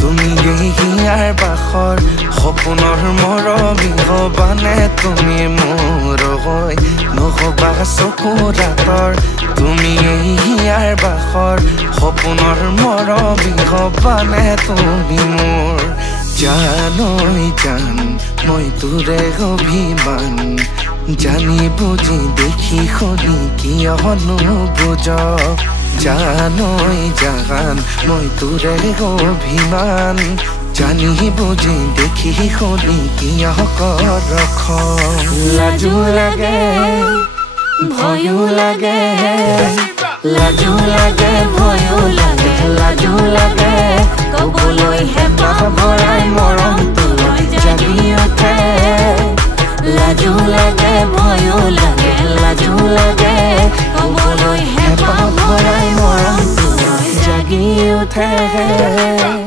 তুমি হিয়াৰ বাখৰ সপোনৰ মৰমী হবানে তুমি মোৰ হৈ নহবা চকু ৰাতৰ তুমি হিয়াৰ বাখৰ সপোনৰ মৰমী হবানে তুমি মোৰ জানৈ জান মই তোৰে অভিমান জানি বুজি দেখি শুনি কিয়নো বুজ জানৈ জান মই তোৰে অভিমান জানি বুজি দেখি শুনি কিয় ৰখ লাজু লাগে ভয়ো লাগে লাজু লাগে ভয়ো লাগে লাজু লাগে কবলৈ হেঁপাহ ভৰাই মৰমটোলৈ জাগি উঠে লাজু লাগে ভয়ো লাগে লাজু লাগে কবলৈ হেঁপাহ ভৰাই মৰমটোলৈ জাগি উঠে